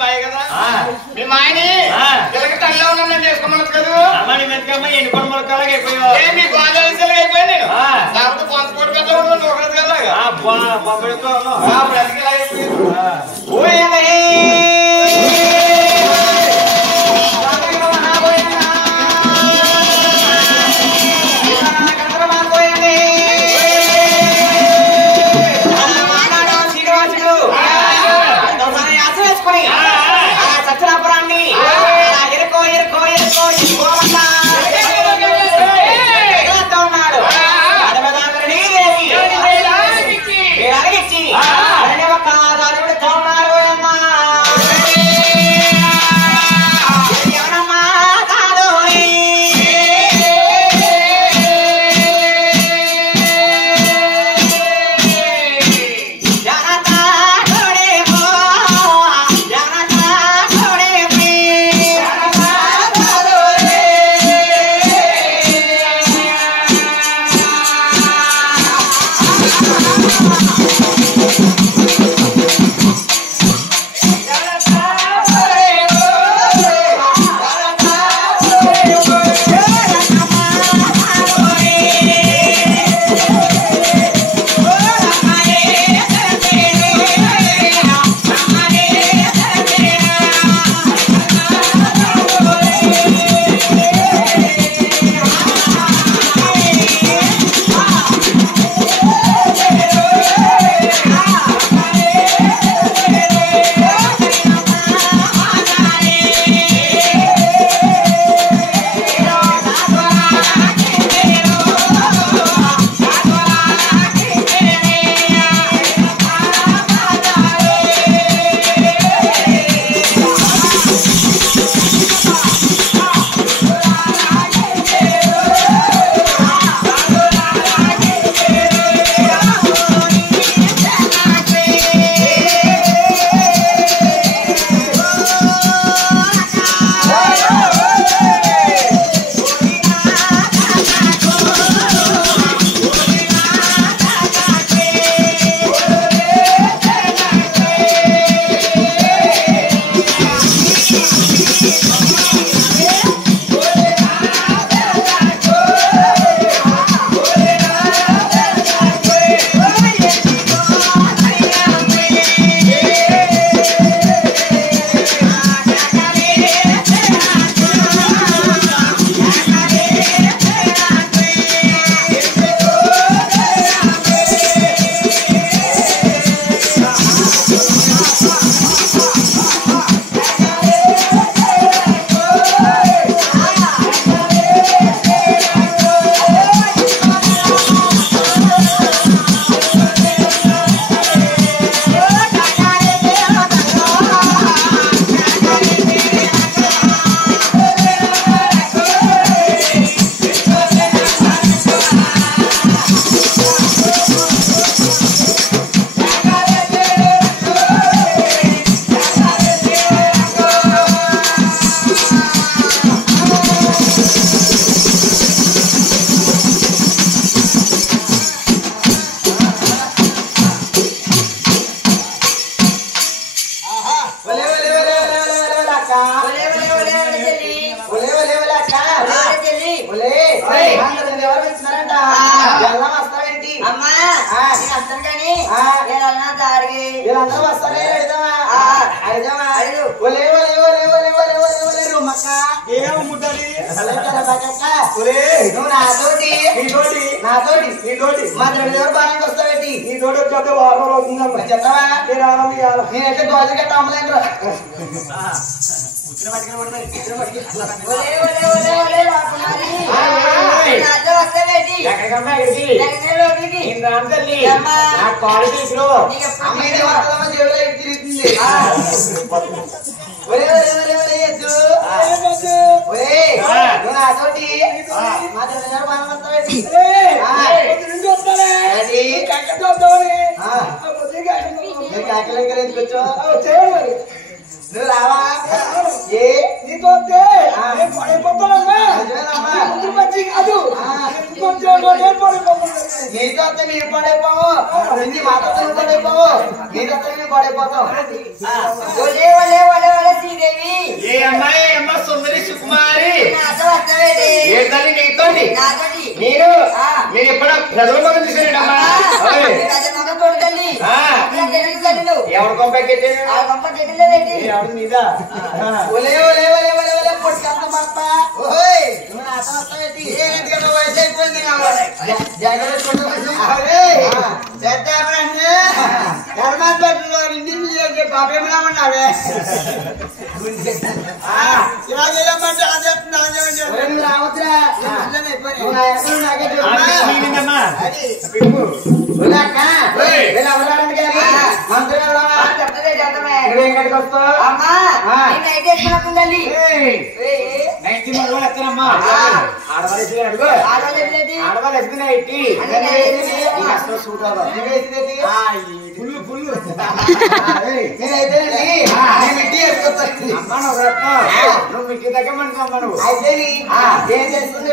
మాయ కదా మీ మాయని పిల్లకి తల్లిలో ఉన్నా నేను చేసుకోమన్నది కదా అమ్మని మెతుకమ్మ ఎన్ని కొన్ని మొలకలాగా అయిపోయావు మీ బాధ్యతలు అయిపోయా నేను లేకపోతే కొంత కోటి పెద్ద ఉండదు ఒకటి కలాగా బొబ్బడితో నీతో వస్తే మేము పడైపోవు నుంచి మాతో పడైపోవు నీతో వస్తే మేము పడైపోతాం శ్రీదేవి ఏ అమ్మాయి అమ్మ సుందరి సుకుమారి ఏ తల్లి నీతో మీరు ఎప్పుడో ప్రజల మగం తీసుకున్నాడమ్మా ఎవరి కొంపకి ఎవరి మీద బాబేమన్నా ఉన్నావే రావద్దురా నువ్వు మిట్టి దగ్గర మనకమ్మా నువ్వు అయితే ఏం చేస్తుంది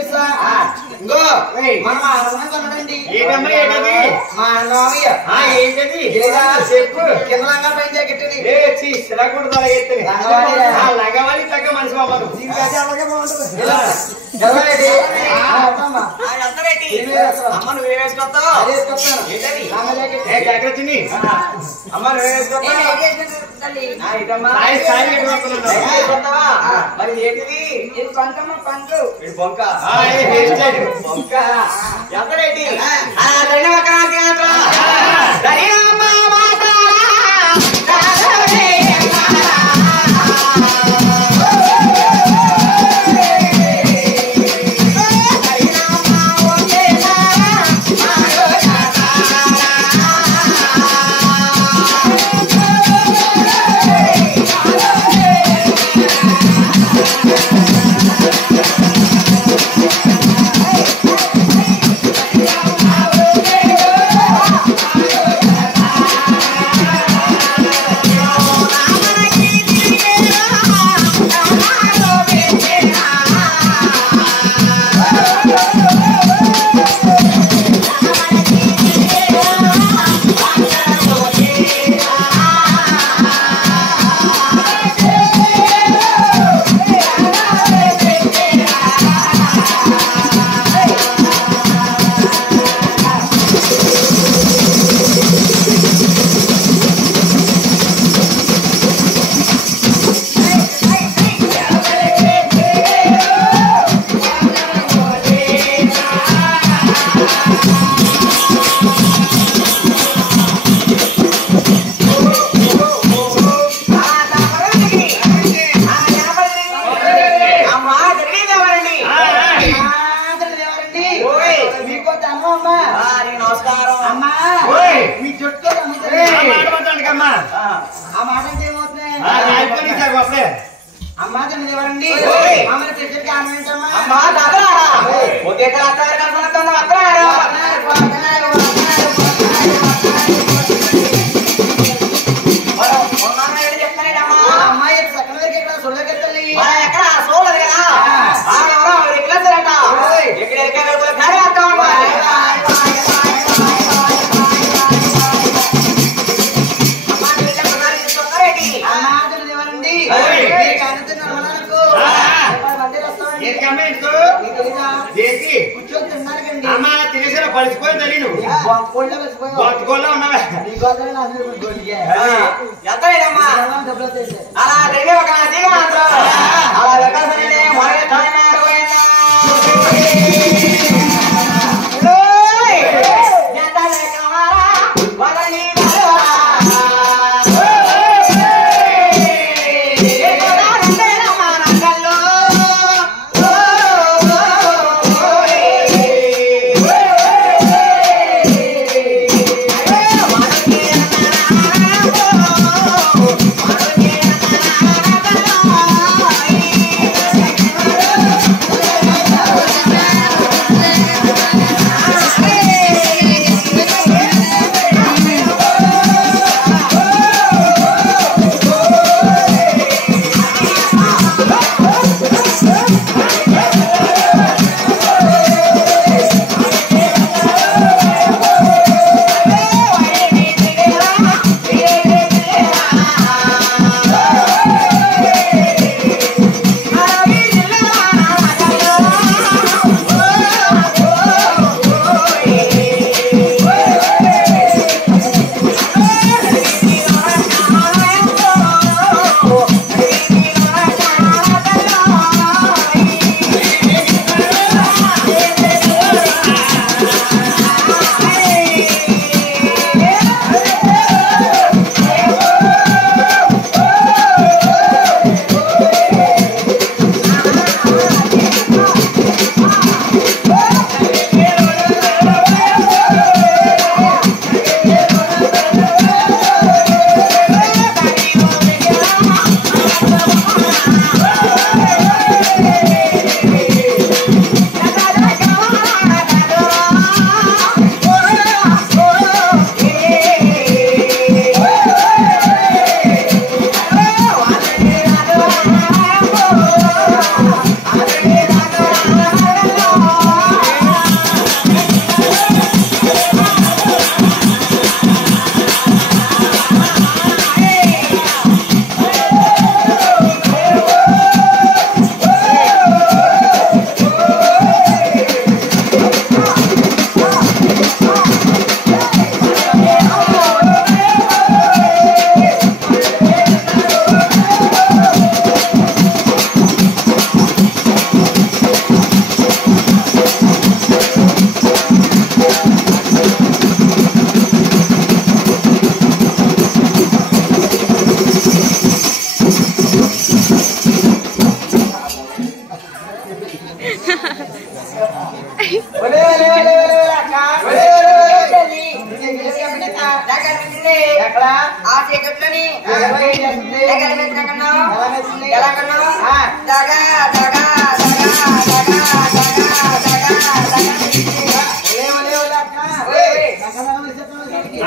మనం ఆనందండి ఏమమ్మా ఏంటది మా అన్నయ్య ఏంటది చెప్పు కింద లంగా పైన జాకెట్ శిలకూడదు లగవాలి తగ్గ మనిషి అమ్మను అలాగే బాగుంటుంది అమ్మ నువ్వు వేసుకొస్తావు జాగ్రత్త అమ్మ నువ్వు వేసుకొస్తావు మరి ఏంటిది బొంక బొంక ఎంతరేంటి నమస్కారం అమ్మా మీ చుట్టూ ఆ మాట అంటే ఏమవుతుంది అమ్మా తిన్నది ఎవరండి మమ్మల్ని తెచ్చి ఆనందించమ్మా అమ్మా అమ్మాయి సకల దగ్గర ఇక్కడ చూడగల తల్లి ఎక్కడ చూడలేదు తినేసిన పడిచిపోయి తల్లి నువ్వు బతుకోలో ఉన్నావా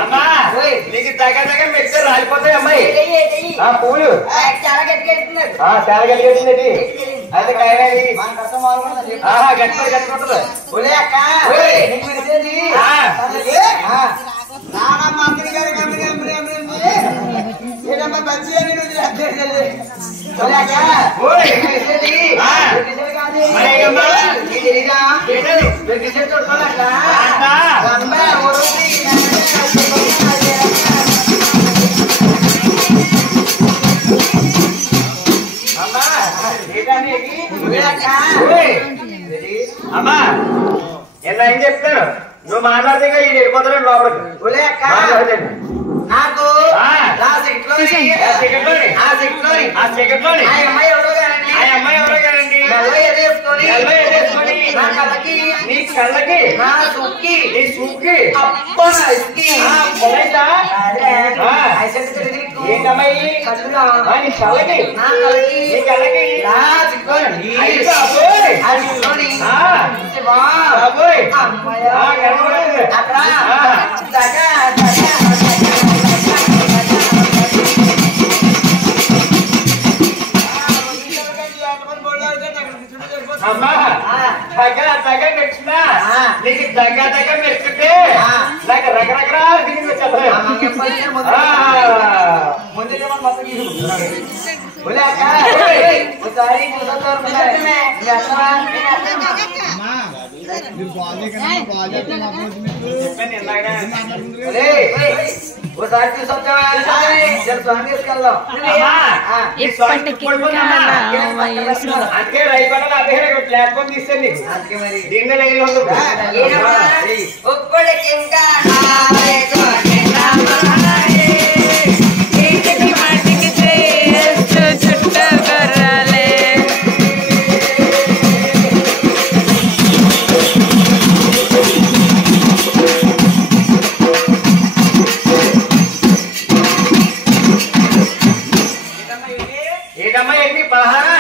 అమ్మా నీకు దగ్గర దగ్గర మెక్తే రాలిపోతాయి అమ్మాయి పూలు చాలా గట్టిగట్టింది అది గట్టి గట్టుకుంటుంది అమ్మా ఎలా ఏం చెప్తాను నువ్వు మాట్లాడితే ఈ వెళ్ళిపోతాను లోపలికి నాకు అమ్మాయి ఎవరో కానండి నీ కళ్ళకి నీ సూక్కి ఏంటమ్మాయి నీ కళ్ళకి నీ కళ్ళకి అమ్మా దగ్గర మెచ్చున్నా నీకు దగ్గర మెచ్చుకుంటే నాకు రకరకాల ఫీలింగ్ వచ్చేస్తాయి ఒకసారి తీసుకొచ్చావా తీసుకెళ్దాం అందుకే రైతులు ప్లాట్ఫామ్ తీస్తాను నీకు దీన్ని లైన్ ఏదమ్మా ఎన్ని పదహారా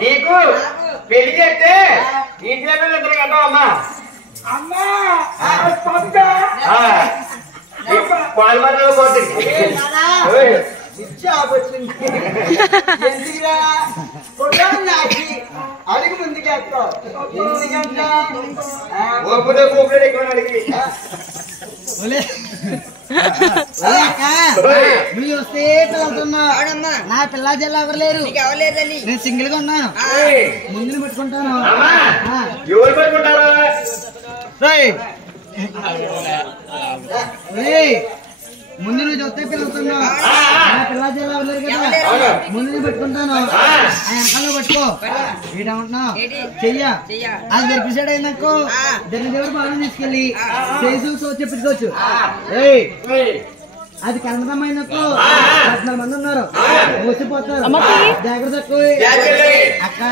నీకు పెళ్లి చేస్తే ఇంటి దగ్గర ఇద్దరు కట్టావమ్మా పాల్మర్లో పోతుంది అడిగి ముందుకేస్తావు ఎక్కువ అడిగి నువ్వు వస్తే పిల్లలుతున్నావు నా పిల్ల జిల్లా ఎవరు లేరు నేను సింగిల్ గా ఉన్నాను ముందుని పెట్టుకుంటాను ఎవరు పెట్టుకుంటారా ముందు నువ్వు చూస్తే పిల్లలుతున్నావు నా పిల్ల జిల్లా ఎవరు లేరు కదా ముందుని పెట్టుకుంటాను ఆ వెనకాల పట్టుకో ఏమంటున్నావు చెయ్య అది వెరిపిసైడ్ అయినాకో దగ్గర దగ్గర బాగా తీసుకెళ్ళి చేసి చూసి చెప్పుకోవచ్చు అది కన్నడమైనకు 14 మంది ఉన్నారు మోసిపోతారు జాగ్రత్త అక్క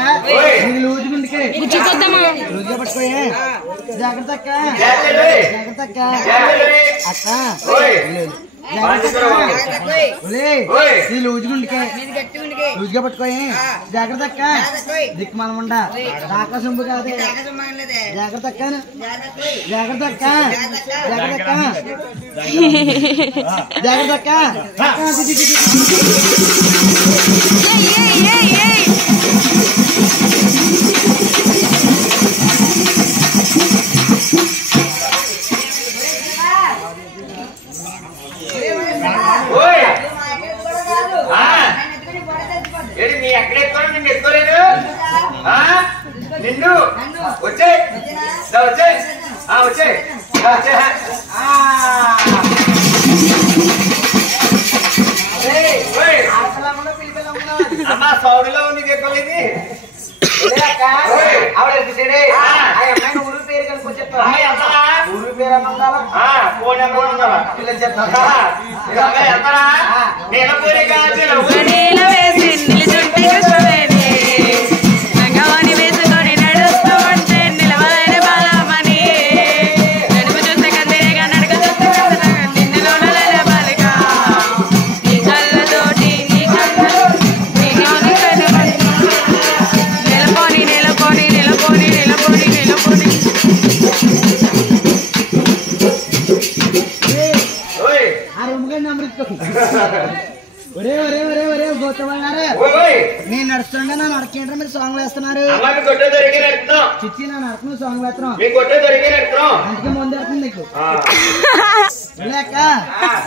ఇది లూజు ముందుకే లూజుగా పట్టుకోయే జాగ్రత్త అక్క జాగ్రత్త అక్క అక్క ఇది లూజుగుండికే లూజుగా పట్టుకోయే జాగ్రత్త అక్క దిక్కుమాలముండా రాక సొంపు కాదే జాగ్రత్త అక్క జాగ్రత్త అక్క జాగ్రత్త అక్క జాగ్రత్త అక్క నీ ఎక్కడ ఎత్తుకోవడం నిన్ను ఎత్తుకోలేదు నిన్ను వచ్చే వచ్చే వచ్చే అమ్మా సౌడిలో నీకు ఎక్కలేదు ఊరు పేరు కనుకొచ్చేస్తా ఊరు పేరు అన్నా ఫోన్ నెంబర్ ఉందా పిల్లలు చెప్తా నేను పూరి కాదు కానీ అమృతం ఒరే ఒరే ఒరే ఒరే గోతమన్నారా నేను నడుస్తుండగా నా నడకేంటారా మీరు సాంగ్లు వేస్తున్నారు చిచ్చి నా నడకను సాంగ్ వేస్తున్నాం అందుకే ముందు వెళ్తుంది నీకు లేక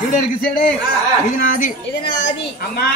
ఇది ఎరిగిసాడే ఇది నాది అమ్మా